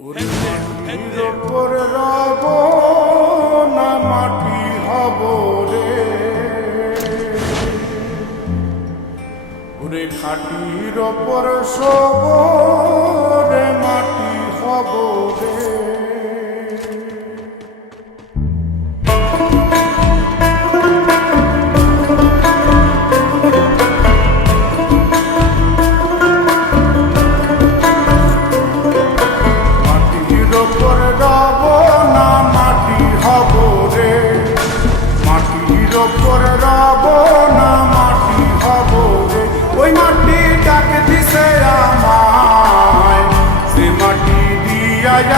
মাটির ওপর রব না মাটি হব রে, ওরে খাটির ওপর সব রে মাটি হব রে।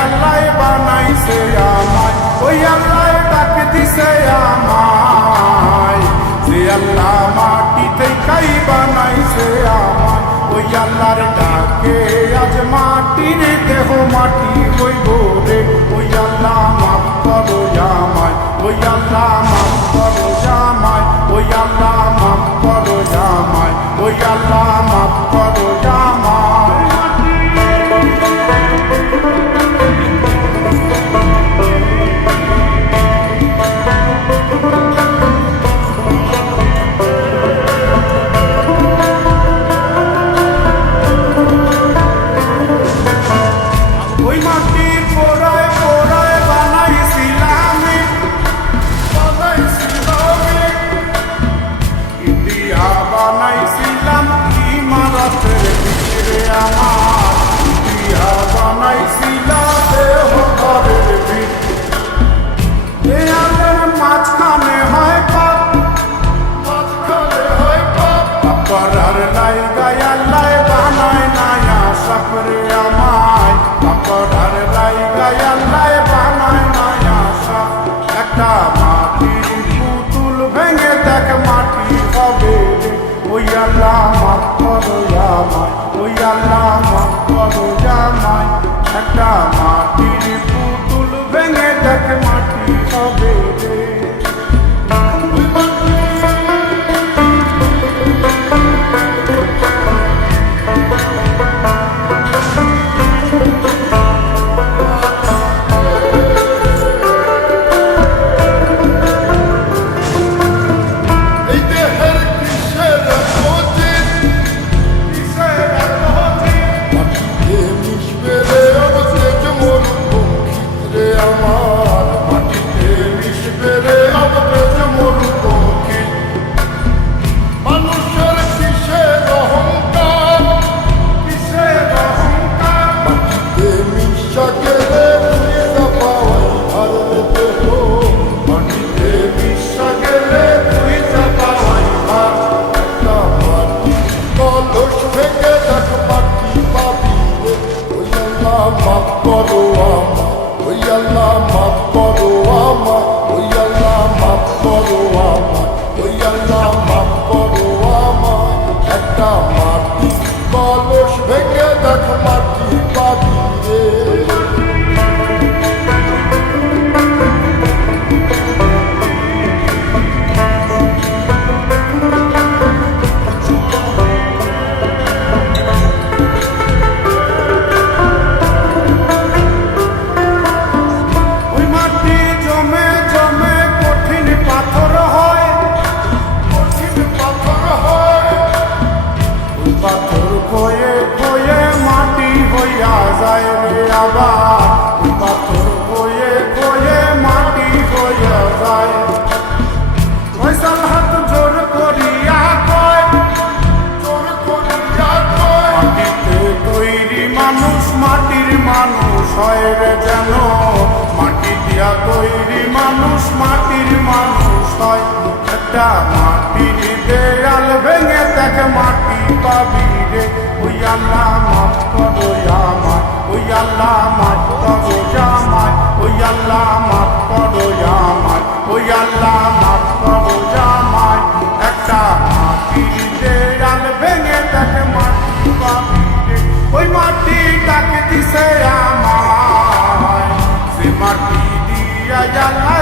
আল্লাহ বানাইছে আমায়, ওই আল্লাহ ডাক দিছে আমায়, যে আল্লাহ মাটি থেকেই বানাইছে আমায়, ওই আল্লাহর ডাকে আজ মাটির দেহ মাটি হইব রে। ওই আল্লাহ মাফ করো আমায়, ওই আল্লাহ মাফ করো আমায়, ওই আল্লাহ মাফ করো আমায়, ওই আল্লাহ মাফ করো আমায়। বানাইছিলাম ইমারতের ভিতরে আমার, দিয়া বানাইছিলাম দেহ ঘরের ভিতরে, মাঝখানে হয় পাপ, মাঝখানে হয় পাপ, করার লাইগায় আল্লাহ বানায় নায়া সাপরে আমায়, করার লাইগায় আল্লাহ বানায় নায়া সাপ। একটা মাটির পুতুল ভেঙে দেখ মাটি হবে, ওই আল্লাহ মাফ করো আমায়, ওই আল্লাহ মাফ করো আমায়। একটা মাটির পুতুল ভেঙে দেখ মাটি হবে রে। মাফ করো আমায়, ওই আল্লাহ মাফ করো আমায়, ওই আল্লাহ মাফ করো আমায়, ওই আল্লাহ মাফ করো আমায়। একটা মাটি কলস ভেঙে দেখ মাটি পাবি রে। পাথর খয়ে খয়ে মাটি হইয়া যায় রে আবার, পাথর খয়ে খয়ে মাটি হইয়া যায়। ফয়সাল হাত জোর করিয়া কয়, জোর করিয়া কয়, মাটিতে তৈরি মানুষ মাটির মানুষ হয় রে যেন, মাটি দিয়া তৈরি মানুষ মাটির মানুষ হয়। একটা মাটির দেয়াল ভেঙে দেখ মাটি পাবি রে। ওই আল্লাহ মাফ করো আমায়, ওই আল্লাহ মাফ করো আমায়, ওই আল্লাহ মাফ করো আমায়, ওই আল্লাহ মাফ করো আমায়। একটা মাটির দেয়াল ভেঙে দেখ মাটি পাবি রে। ওই মাটি ডাক দিছে আমায়, সে মাটি দিয়া আল্লাহ